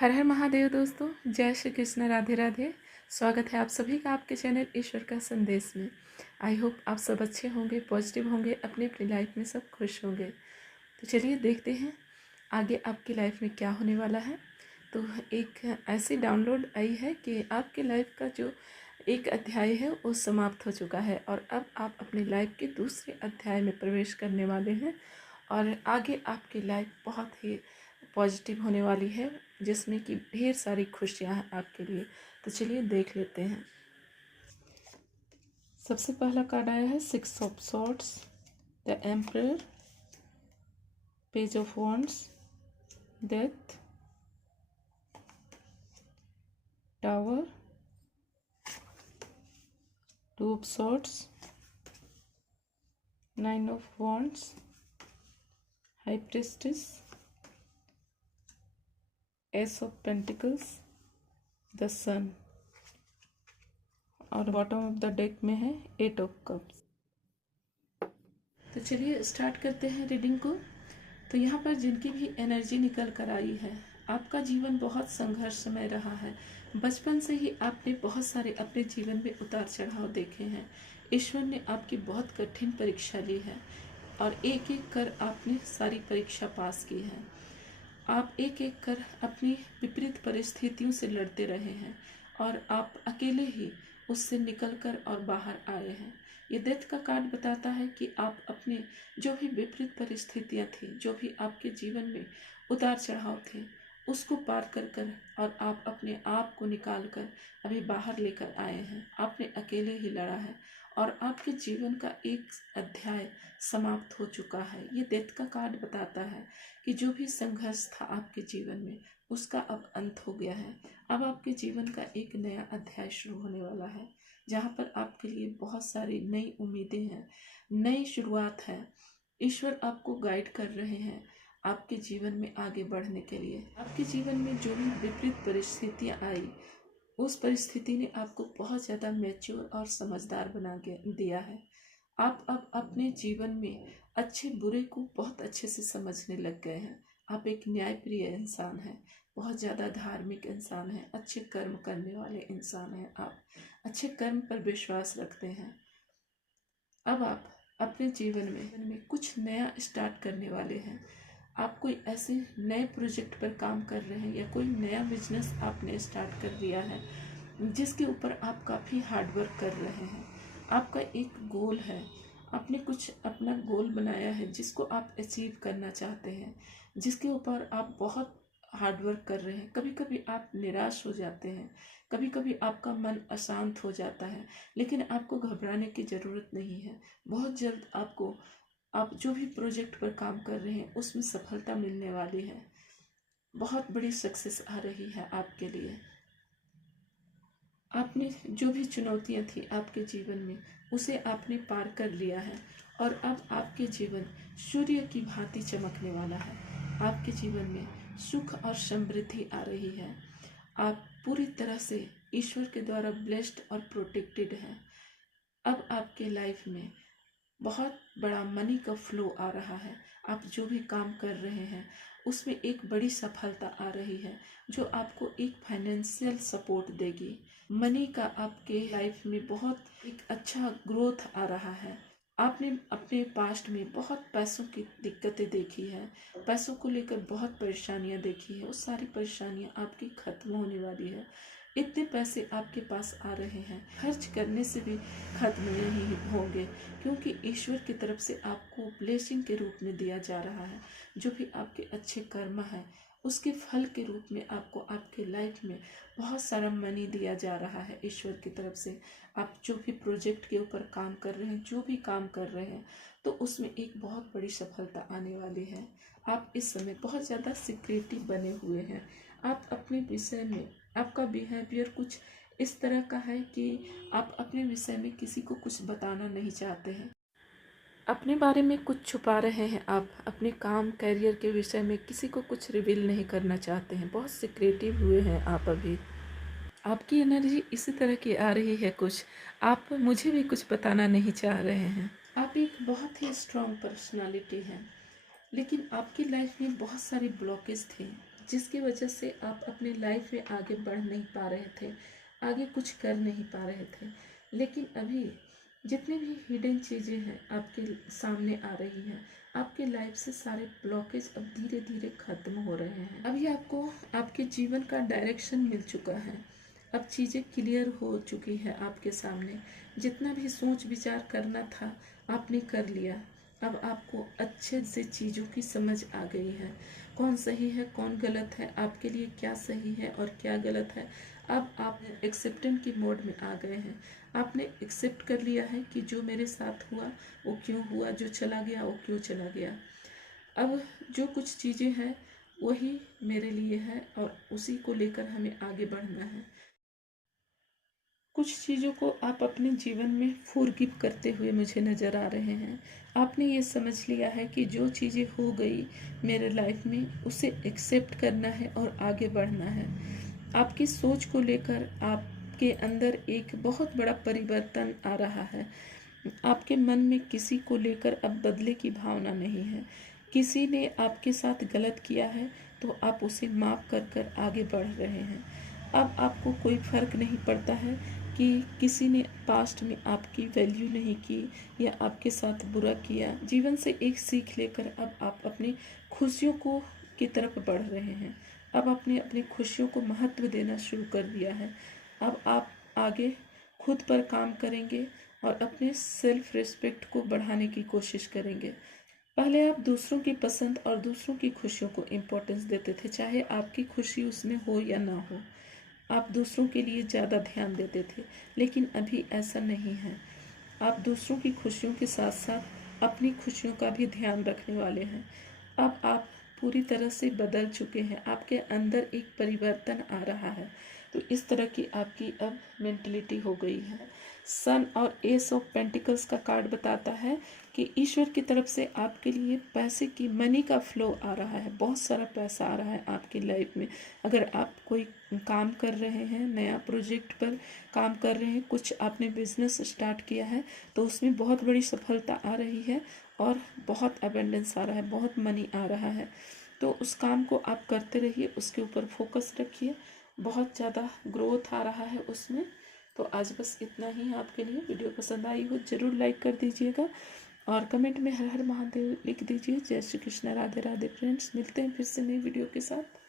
हर हर महादेव दोस्तों, जय श्री कृष्ण, राधे राधे। स्वागत है आप सभी का आपके चैनल ईश्वर का संदेश में। आई होप आप सब अच्छे होंगे, पॉजिटिव होंगे, अपनी अपनी लाइफ में सब खुश होंगे। तो चलिए देखते हैं आगे आपकी लाइफ में क्या होने वाला है। तो एक ऐसी डाउनलोड आई है कि आपकी लाइफ का जो एक अध्याय है वो समाप्त हो चुका है और अब आप अपनी लाइफ के दूसरे अध्याय में प्रवेश करने वाले हैं और आगे आपकी लाइफ बहुत ही पॉजिटिव होने वाली है, जिसमें कि ढेर सारी खुशियां हैं आपके लिए। तो चलिए देख लेते हैं। सबसे पहला कार्ड आया है 6 of swords, the emperor, page of wands, death, tower, 2 of swords, 9 of wands, high priestess, ace of pentacles, the sun और बॉटम ऑफ द डेक में है 8 ऑफ कप्स। तो चलिए स्टार्ट करते हैं रीडिंग को। तो यहाँ पर जिनकी भी एनर्जी निकल कर आई है, आपका जीवन बहुत संघर्षमय रहा है। बचपन से ही आपने बहुत सारे अपने जीवन में उतार चढ़ाव देखे हैं। ईश्वर ने आपकी बहुत कठिन परीक्षा ली है और एक एक कर आपने सारी परीक्षा पास की है। आप एक एक कर अपनी विपरीत परिस्थितियों से लड़ते रहे हैं और आप अकेले ही उससे निकलकर और बाहर आए हैं। ये डेथ का कार्ड बताता है कि आप अपने जो भी विपरीत परिस्थितियां थी, जो भी आपके जीवन में उतार चढ़ाव थे, उसको पार कर कर और आप अपने आप को निकाल कर अभी बाहर लेकर आए हैं। आपने अकेले ही लड़ा है और आपके जीवन का एक अध्याय समाप्त हो चुका है। ये डेथ का कार्ड बताता है कि जो भी संघर्ष था आपके जीवन में, उसका अब अंत हो गया है। अब आपके जीवन का एक नया अध्याय शुरू होने वाला है, जहाँ पर आपके लिए बहुत सारी नई उम्मीदें हैं, नई शुरुआत है। ईश्वर आपको गाइड कर रहे हैं आपके जीवन में आगे बढ़ने के लिए। आपके जीवन में जो भी विपरीत परिस्थितियाँ आई, उस परिस्थिति ने आपको बहुत ज़्यादा मैच्योर और समझदार बना दिया है। आप अब अपने जीवन में अच्छे बुरे को बहुत अच्छे से समझने लग गए हैं। आप एक न्यायप्रिय इंसान हैं, बहुत ज़्यादा धार्मिक इंसान हैं, अच्छे कर्म करने वाले इंसान हैं। आप अच्छे कर्म पर विश्वास रखते हैं। अब आप अपने जीवन में कुछ नया स्टार्ट करने वाले हैं। आप कोई ऐसे नए प्रोजेक्ट पर काम कर रहे हैं या कोई नया बिजनेस आपने स्टार्ट कर दिया है जिसके ऊपर आप काफ़ी हार्ड वर्क कर रहे हैं। आपका एक गोल है, आपने कुछ अपना गोल बनाया है जिसको आप अचीव करना चाहते हैं, जिसके ऊपर आप बहुत हार्ड वर्क कर रहे हैं। कभी कभी आप निराश हो जाते हैं, कभी कभी आपका मन अशांत हो जाता है, लेकिन आपको घबराने की ज़रूरत नहीं है। बहुत जल्द आपको, आप जो भी प्रोजेक्ट पर काम कर रहे हैं उसमें सफलता मिलने वाली है। बहुत बड़ी सक्सेस आ रही है आपके लिए। आपने जो भी चुनौतियां थी आपके जीवन में, उसे आपने पार कर लिया है और अब आपके जीवन सूर्य की भांति चमकने वाला है। आपके जीवन में सुख और समृद्धि आ रही है। आप पूरी तरह से ईश्वर के द्वारा ब्लेस्ड और प्रोटेक्टेड हैं। अब आपके लाइफ में बहुत बड़ा मनी का फ्लो आ रहा है। आप जो भी काम कर रहे हैं उसमें एक बड़ी सफलता आ रही है, जो आपको एक फाइनेंशियल सपोर्ट देगी। मनी का आपके लाइफ में बहुत एक अच्छा ग्रोथ आ रहा है। आपने अपने पास्ट में बहुत पैसों की दिक्कतें देखी है, पैसों को लेकर बहुत परेशानियां देखी है। वो सारी परेशानियां आपकी खत्म होने वाली है। इतने पैसे आपके पास आ रहे हैं, खर्च करने से भी खत्म नहीं होंगे, क्योंकि ईश्वर की तरफ से आपको ब्लेसिंग के रूप में दिया जा रहा है। जो भी आपके अच्छे कर्म है, उसके फल के रूप में आपको आपके लाइफ में बहुत सारा मनी दिया जा रहा है ईश्वर की तरफ से। आप जो भी प्रोजेक्ट के ऊपर काम कर रहे हैं, जो भी काम कर रहे हैं, तो उसमें एक बहुत बड़ी सफलता आने वाली है। आप इस समय बहुत ज़्यादा सिक्रेटिव बने हुए हैं। आप अपने विषय में, आपका बिहेवियर कुछ इस तरह का है कि आप अपने विषय में किसी को कुछ बताना नहीं चाहते हैं। अपने बारे में कुछ छुपा रहे हैं। आप अपने काम, करियर के विषय में किसी को कुछ रिवील नहीं करना चाहते हैं। बहुत सिक्रेटिव हुए हैं आप अभी। आपकी एनर्जी इसी तरह की आ रही है कुछ, आप मुझे भी कुछ बताना नहीं चाह रहे हैं। आप एक बहुत ही स्ट्रॉन्ग पर्सनालिटी हैं, लेकिन आपकी लाइफ में बहुत सारी ब्लॉकेज थे जिसकी वजह से आप अपनी लाइफ में आगे बढ़ नहीं पा रहे थे, आगे कुछ कर नहीं पा रहे थे। लेकिन अभी जितनी भी हिडन चीज़ें हैं आपके सामने आ रही हैं, आपके लाइफ से सारे ब्लॉकेज अब धीरे धीरे खत्म हो रहे हैं। अभी आपको आपके जीवन का डायरेक्शन मिल चुका है, अब चीज़ें क्लियर हो चुकी है आपके सामने। जितना भी सोच विचार करना था आपने कर लिया। अब आपको अच्छे से चीज़ों की समझ आ गई है, कौन सही है कौन गलत है, आपके लिए क्या सही है और क्या गलत है। अब आप एक्सेप्टेंट की मोड में आ गए हैं। आपने एक्सेप्ट कर लिया है कि जो मेरे साथ हुआ वो क्यों हुआ, जो चला गया वो क्यों चला गया। अब जो कुछ चीज़ें हैं वही मेरे लिए है और उसी को लेकर हमें आगे बढ़ना है। कुछ चीज़ों को आप अपने जीवन में फॉरगिव करते हुए मुझे नज़र आ रहे हैं। आपने ये समझ लिया है कि जो चीज़ें हो गई मेरे लाइफ में उसे एक्सेप्ट करना है और आगे बढ़ना है। आपकी सोच को लेकर आपके अंदर एक बहुत बड़ा परिवर्तन आ रहा है। आपके मन में किसी को लेकर अब बदले की भावना नहीं है। किसी ने आपके साथ गलत किया है तो आप उसे माफ़ कर कर आगे बढ़ रहे हैं। अब आपको कोई फर्क नहीं पड़ता है कि किसी ने पास्ट में आपकी वैल्यू नहीं की या आपके साथ बुरा किया। जीवन से एक सीख लेकर अब आप अपनी खुशियों को की तरफ बढ़ रहे हैं। अब आपने अपनी खुशियों को महत्व देना शुरू कर दिया है। अब आप आगे खुद पर काम करेंगे और अपने सेल्फ रिस्पेक्ट को बढ़ाने की कोशिश करेंगे। पहले आप दूसरों की पसंद और दूसरों की खुशियों को इम्पोर्टेंस देते थे, चाहे आपकी खुशी उसमें हो या ना हो। आप दूसरों के लिए ज़्यादा ध्यान देते थे, लेकिन अभी ऐसा नहीं है। आप दूसरों की खुशियों के साथ साथ अपनी खुशियों का भी ध्यान रखने वाले हैं। अब आप पूरी तरह से बदल चुके हैं, आपके अंदर एक परिवर्तन आ रहा है। तो इस तरह की आपकी अब मेंटलिटी हो गई है। सन और एस ऑफ पेंटिकल्स का कार्ड बताता है कि ईश्वर की तरफ से आपके लिए पैसे की मनी का फ्लो आ रहा है, बहुत सारा पैसा आ रहा है आपकी लाइफ में। अगर आप कोई काम कर रहे हैं, नया प्रोजेक्ट पर काम कर रहे हैं, कुछ आपने बिजनेस स्टार्ट किया है तो उसमें बहुत बड़ी सफलता आ रही है और बहुत अबेंडेंस आ रहा है, बहुत मनी आ रहा है। तो उस काम को आप करते रहिए, उसके ऊपर फोकस रखिए, बहुत ज़्यादा ग्रोथ आ रहा है उसमें। तो आज बस इतना ही आपके लिए। वीडियो पसंद आई हो ज़रूर लाइक कर दीजिएगा और कमेंट में हर हर महादेव लिख दीजिए। जय श्री कृष्ण, राधे राधे फ्रेंड्स। मिलते हैं फिर से नई वीडियो के साथ।